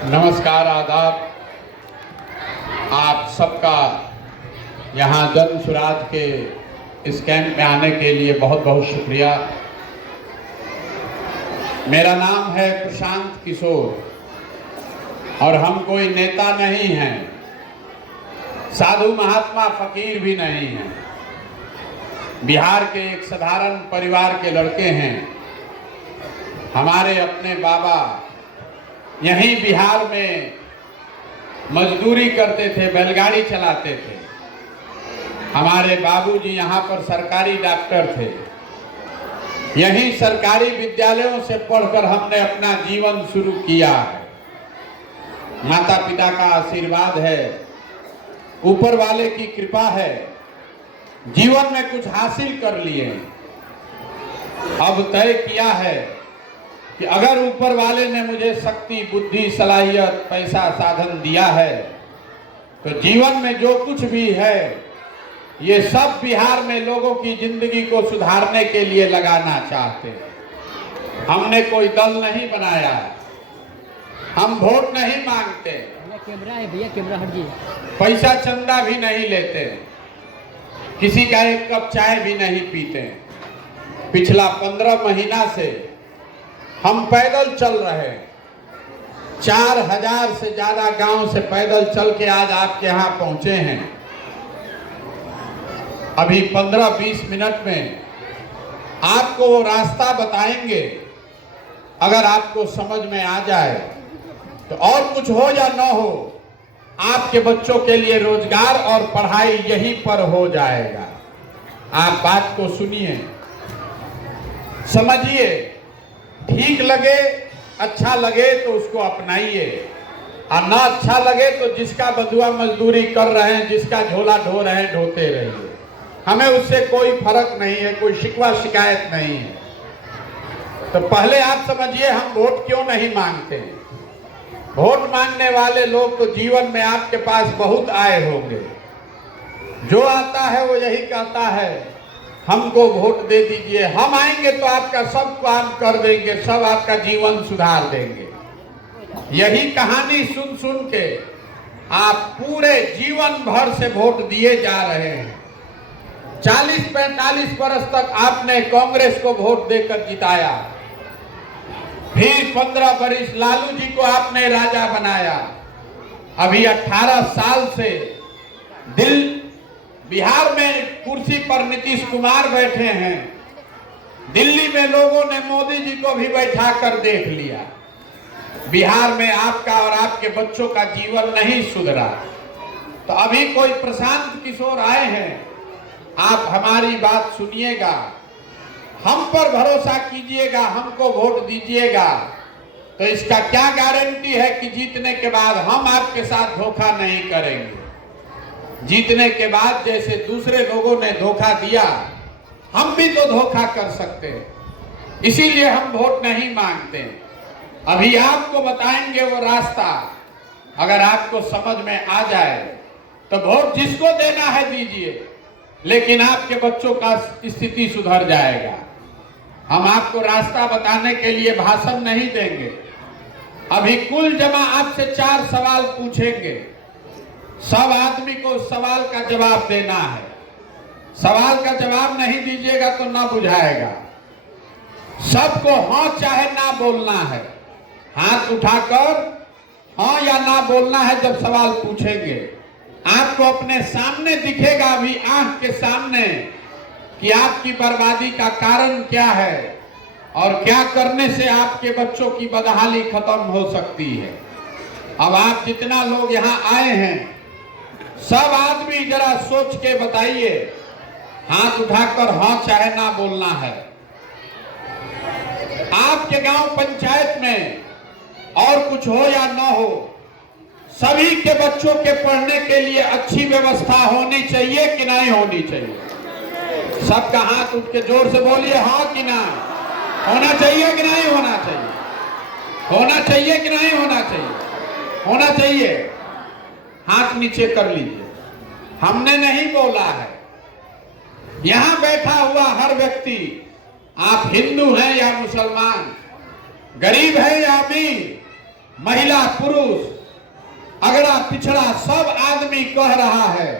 नमस्कार, आदाब। आप सबका यहाँ जन सुराज के इस कैंप में आने के लिए बहुत बहुत शुक्रिया। मेरा नाम है प्रशांत किशोर और हम कोई नेता नहीं हैं, साधु महात्मा फकीर भी नहीं हैं। बिहार के एक साधारण परिवार के लड़के हैं। हमारे अपने बाबा यहीं बिहार में मजदूरी करते थे, बैलगाड़ी चलाते थे। हमारे बाबूजी यहाँ पर सरकारी डॉक्टर थे। यहीं सरकारी विद्यालयों से पढ़कर हमने अपना जीवन शुरू किया है। माता पिता का आशीर्वाद है, ऊपर वाले की कृपा है, जीवन में कुछ हासिल कर लिए। अब तय किया है कि अगर ऊपर वाले ने मुझे शक्ति, बुद्धि, सलाहियत, पैसा, साधन दिया है तो जीवन में जो कुछ भी है ये सब बिहार में लोगों की जिंदगी को सुधारने के लिए लगाना चाहते हैं। हमने कोई दल नहीं बनाया, हम वोट नहीं मांगते, कैमरा है भैया, कैमरा हटिए। पैसा चंदा भी नहीं लेते, किसी का एक कप चाय भी नहीं पीते। पिछला 15 महीना से हम पैदल चल रहे हैं। 4000 से ज्यादा गांव से पैदल चल के आज आपके यहाँ पहुंचे हैं। अभी 15-20 मिनट में आपको वो रास्ता बताएंगे। अगर आपको समझ में आ जाए तो और कुछ हो या न हो, आपके बच्चों के लिए रोजगार और पढ़ाई यहीं पर हो जाएगा। आप बात को सुनिए, समझिए, ठीक लगे, अच्छा लगे तो उसको अपनाइए, और ना अच्छा लगे तो जिसका बदुआ मजदूरी कर रहे हैं, जिसका झोला ढो रहे हैं, ढोते रहिए। हमें उससे कोई फर्क नहीं है, कोई शिकवा शिकायत नहीं है। तो पहले आप समझिए हम वोट क्यों नहीं मांगते हैं। वोट मांगने वाले लोग तो जीवन में आपके पास बहुत आए होंगे। जो आता है वो यही कहता है हमको वोट दे दीजिए, हम आएंगे तो आपका सब काम कर देंगे, सब आपका जीवन सुधार देंगे। यही कहानी सुन सुन के आप पूरे जीवन भर से वोट दिए जा रहे हैं। 40-45 वर्ष तक आपने कांग्रेस को वोट देकर जिताया, फिर 15 वर्ष लालू जी को आपने राजा बनाया। अभी 18 साल से बिहार में कुर्सी पर नीतीश कुमार बैठे हैं। दिल्ली में लोगों ने मोदी जी को भी बैठा कर देख लिया। बिहार में आपका और आपके बच्चों का जीवन नहीं सुधरा। तो अभी कोई प्रशांत किशोर आए हैं, आप हमारी बात सुनिएगा, हम पर भरोसा कीजिएगा, हमको वोट दीजिएगा। तो इसका क्या गारंटी है कि जीतने के बाद हम आपके साथ धोखा नहीं करेंगे। जीतने के बाद जैसे दूसरे लोगों ने धोखा दिया, हम भी तो धोखा कर सकते हैं। इसीलिए हम वोट नहीं मांगते। अभी आपको बताएंगे वो रास्ता। अगर आपको समझ में आ जाए तो वोट जिसको देना है दीजिए, लेकिन आपके बच्चों का स्थिति सुधर जाएगा। हम आपको रास्ता बताने के लिए भाषण नहीं देंगे। अभी कुल जमा आपसे 4 सवाल पूछेंगे। सब आदमी को सवाल का जवाब देना है। सवाल का जवाब नहीं दीजिएगा तो ना बुझाएगा। सबको हाँ चाहे ना बोलना है। हाथ उठाकर हाँ या ना बोलना है जब सवाल पूछेंगे। आपको अपने सामने दिखेगा, अभी आंख के सामने, कि आपकी बर्बादी का कारण क्या है और क्या करने से आपके बच्चों की बदहाली खत्म हो सकती है। अब आप जितना लोग यहाँ आए हैं, सब आदमी जरा सोच के बताइए, हाथ उठाकर हाँ चाहे ना बोलना है। आपके गांव पंचायत में और कुछ हो या ना हो, सभी के बच्चों के पढ़ने के लिए अच्छी व्यवस्था होनी चाहिए कि नहीं होनी चाहिए? सबका हाथ उठ के जोर से बोलिए, हाँ कि ना? होना चाहिए कि नहीं होना चाहिए? होना चाहिए कि नहीं होना चाहिए? होना चाहिए। हाथ नीचे कर लीजिए। हमने नहीं बोला है। यहां बैठा हुआ हर व्यक्ति, आप हिंदू हैं या मुसलमान, गरीब है या अमीर, महिला पुरुष, अगड़ा पिछड़ा सब आदमी कह रहा है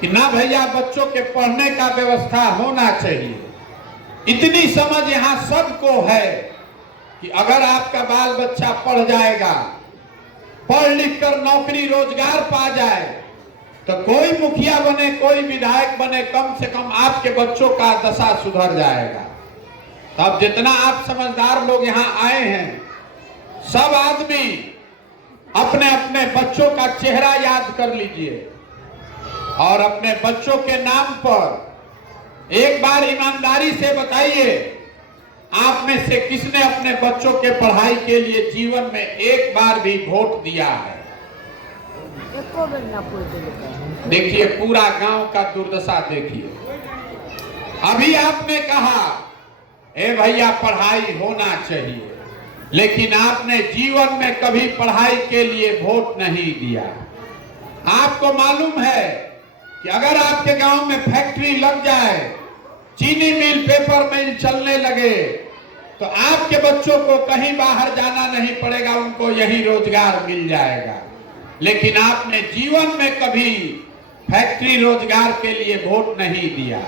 कि ना भैया बच्चों के पढ़ने का व्यवस्था होना चाहिए। इतनी समझ यहाँ सबको है कि अगर आपका बाल बच्चा पढ़ जाएगा, पढ़ लिख कर नौकरी रोजगार पा जाए, तो कोई मुखिया बने, कोई विधायक बने, कम से कम आपके बच्चों का दशा सुधर जाएगा। तब जितना आप समझदार लोग यहाँ आए हैं, सब आदमी अपने अपने बच्चों का चेहरा याद कर लीजिए और अपने बच्चों के नाम पर एक बार ईमानदारी से बताइए, आप में से किसने अपने बच्चों के पढ़ाई के लिए जीवन में एक बार भी वोट दिया है? देखिए पूरा गांव का दुर्दशा देखिए। अभी आपने कहा ए भैया पढ़ाई होना चाहिए, लेकिन आपने जीवन में कभी पढ़ाई के लिए वोट नहीं दिया। आपको मालूम है कि अगर आपके गांव में फैक्ट्री लग जाए, चीनी मिल, पेपर मिल चलने लगे, तो आपके बच्चों को कहीं बाहर जाना नहीं पड़ेगा, उनको यही रोजगार मिल जाएगा। लेकिन आपने जीवन में कभी फैक्ट्री रोजगार के लिए वोट नहीं दिया।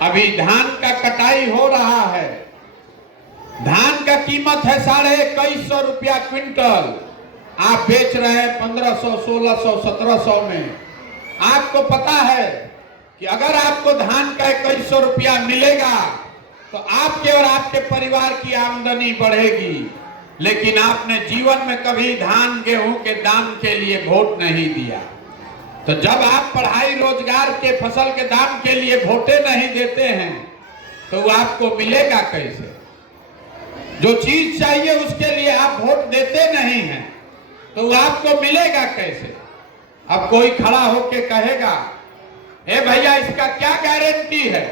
अभी धान का कटाई हो रहा है, धान का कीमत है 2150 रुपया क्विंटल, आप बेच रहे हैं 1500, 1600, 1700 में। आपको पता है कि अगर आपको धान का 2100 रुपया मिलेगा तो आपके और आपके परिवार की आमदनी बढ़ेगी, लेकिन आपने जीवन में कभी धान गेहूं के दाम के लिए वोट नहीं दिया। तो जब आप पढ़ाई रोजगार के फसल के दाम के लिए वोटे नहीं देते हैं तो वो आपको मिलेगा कैसे? जो चीज चाहिए उसके लिए आप वोट देते नहीं हैं तो वो आपको मिलेगा कैसे? अब कोई खड़ा होके कहेगा ए भैया इसका क्या गारंटी है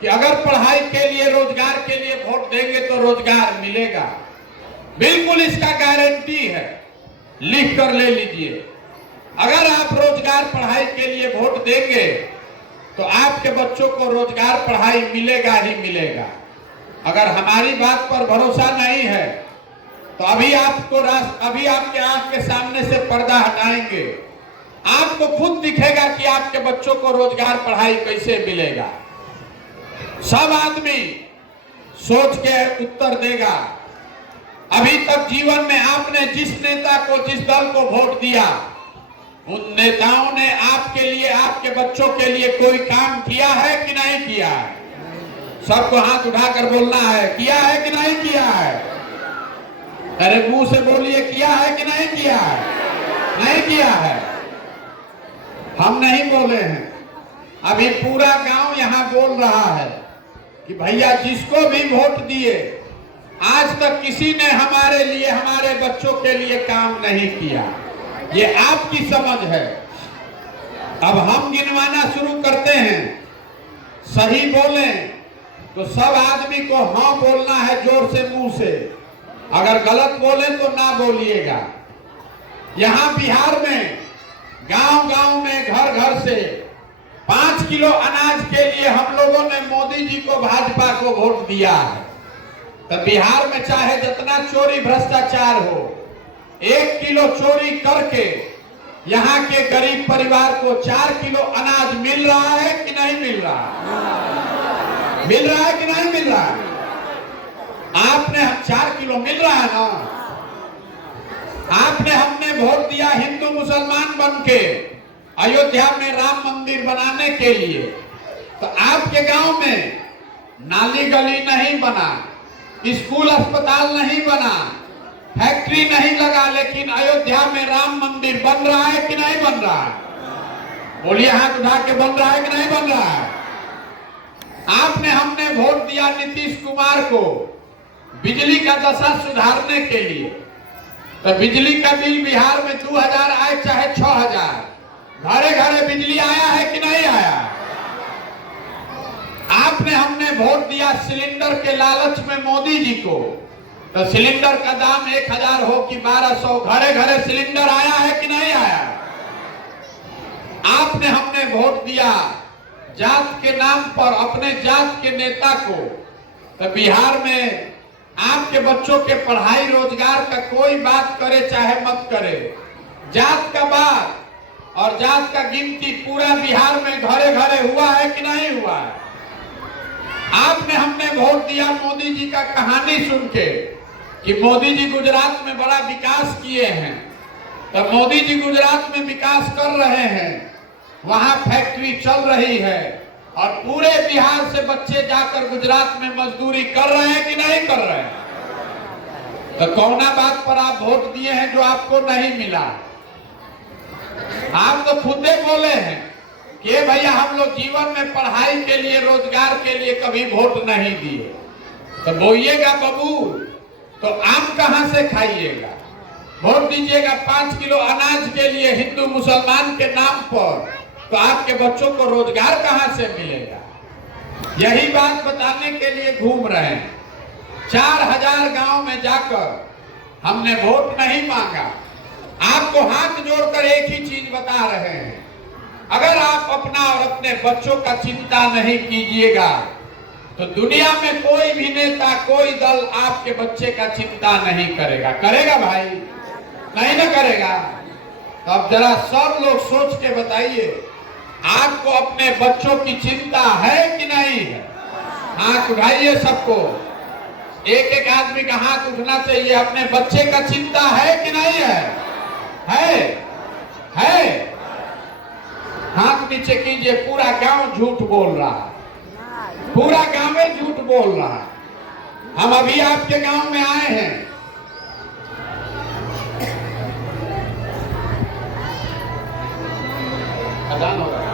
कि अगर पढ़ाई के लिए रोजगार के लिए वोट देंगे तो रोजगार मिलेगा? बिल्कुल इसका गारंटी है, लिख कर ले लीजिए। अगर आप रोजगार पढ़ाई के लिए वोट देंगे तो आपके बच्चों को रोजगार पढ़ाई मिलेगा ही मिलेगा। अगर हमारी बात पर भरोसा नहीं है तो अभी आपके आंख के सामने से पर्दा हटाएंगे, आपको खुद दिखेगा कि आपके बच्चों को रोजगार पढ़ाई कैसे मिलेगा। सब आदमी सोच के उत्तर देगा। अभी तक जीवन में आपने जिस नेता को, जिस दल को वोट दिया, उन नेताओं ने आपके लिए, आपके बच्चों के लिए कोई काम किया है कि नहीं किया है? सबको हाथ उठाकर बोलना है, किया है कि नहीं किया है? अरे मुंह से बोलिए, किया है कि नहीं किया है? नहीं किया है। हम नहीं बोले हैं, अभी पूरा गांव यहाँ बोल रहा है कि भैया जिसको भी वोट दिए, आज तक किसी ने हमारे लिए, हमारे बच्चों के लिए काम नहीं किया। ये आपकी समझ है। अब हम गिनवाना शुरू करते हैं। सही बोलें तो सब आदमी को हाँ बोलना है जोर से, मुंह से। अगर गलत बोले तो ना बोलिएगा। यहाँ बिहार में गांव गांव में, घर घर से 5 किलो अनाज के लिए हम लोगों ने मोदी जी को, भाजपा को वोट दिया है। तो बिहार में चाहे जितना चोरी भ्रष्टाचार हो, 1 किलो चोरी करके यहाँ के गरीब परिवार को 4 किलो अनाज मिल रहा है कि नहीं मिल रहा? मिल रहा है कि नहीं मिल रहा? आपने 4 किलो मिल रहा है ना? आपने, हमने वोट दिया हिंदू मुसलमान बन के अयोध्या में राम मंदिर बनाने के लिए, तो आपके गांव में नाली गली नहीं बना, स्कूल अस्पताल नहीं बना, फैक्ट्री नहीं लगा, लेकिन अयोध्या में राम मंदिर बन रहा है कि नहीं बन रहा है? बोलिए हाथ उठा के, बन रहा है कि नहीं बन रहा है? आपने, हमने वोट दिया नीतीश कुमार को बिजली का दशा सुधारने के लिए, तो बिजली का बिल बिहार में 2000 आए चाहे 6000, घरे घरे बिजली आया है कि नहीं आया? आपने, हमने वोट दिया सिलेंडर के लालच में मोदी जी को, तो सिलेंडर का दाम 1000 हो कि 1200, घरे घरे सिलेंडर आया है कि नहीं आया? आपने, हमने वोट दिया जात के नाम पर अपने जात के नेता को, तो बिहार में आपके बच्चों के पढ़ाई रोजगार का कोई बात करे चाहे मत करे, जात का बात और जात का गिनती पूरा बिहार में घरे घरे हुआ है कि नहीं हुआ है? आपने हमने वोट दिया मोदी जी का कहानी सुन के कि मोदी जी गुजरात में बड़ा विकास किए हैं, तो मोदी जी गुजरात में विकास कर रहे हैं, वहां फैक्ट्री चल रही है और पूरे बिहार से बच्चे जाकर गुजरात में मजदूरी कर रहे हैं कि नहीं कर रहे हैं? तो कौना बात पर आप वोट दिए हैं जो आपको नहीं मिला? आप तो खुद बोले हैं कि भैया हम लोग जीवन में पढ़ाई के लिए, रोजगार के लिए कभी वोट नहीं दिए। तो बोइएगा बबूल तो आम कहां से खाइएगा? वोट दीजिएगा 5 किलो अनाज के लिए हिंदू मुसलमान के नाम पर, तो आपके बच्चों को रोजगार कहां से मिलेगा? यही बात बताने के लिए घूम रहे हैं। 4000 गांव में जाकर हमने वोट नहीं मांगा। आपको हाथ जोड़कर एक ही चीज बता रहे हैं, अगर आप अपना और अपने बच्चों का चिंता नहीं कीजिएगा तो दुनिया में कोई भी नेता, कोई दल आपके बच्चे का चिंता नहीं करेगा। करेगा भाई? नहीं ना करेगा। तो अब जरा सब लोग सोच के बताइए, आपको अपने बच्चों की चिंता है कि नहीं है? हाथ उठाइए सबको, एक एक आदमी का हाथ उठना चाहिए। अपने बच्चे का चिंता है कि नहीं है? है? हाथ नीचे कीजिए। पूरा गांव झूठ बोल रहा है, पूरा गांव में झूठ बोल रहा है। हम अभी आपके गांव में आए हैं, अजान हो रहा है।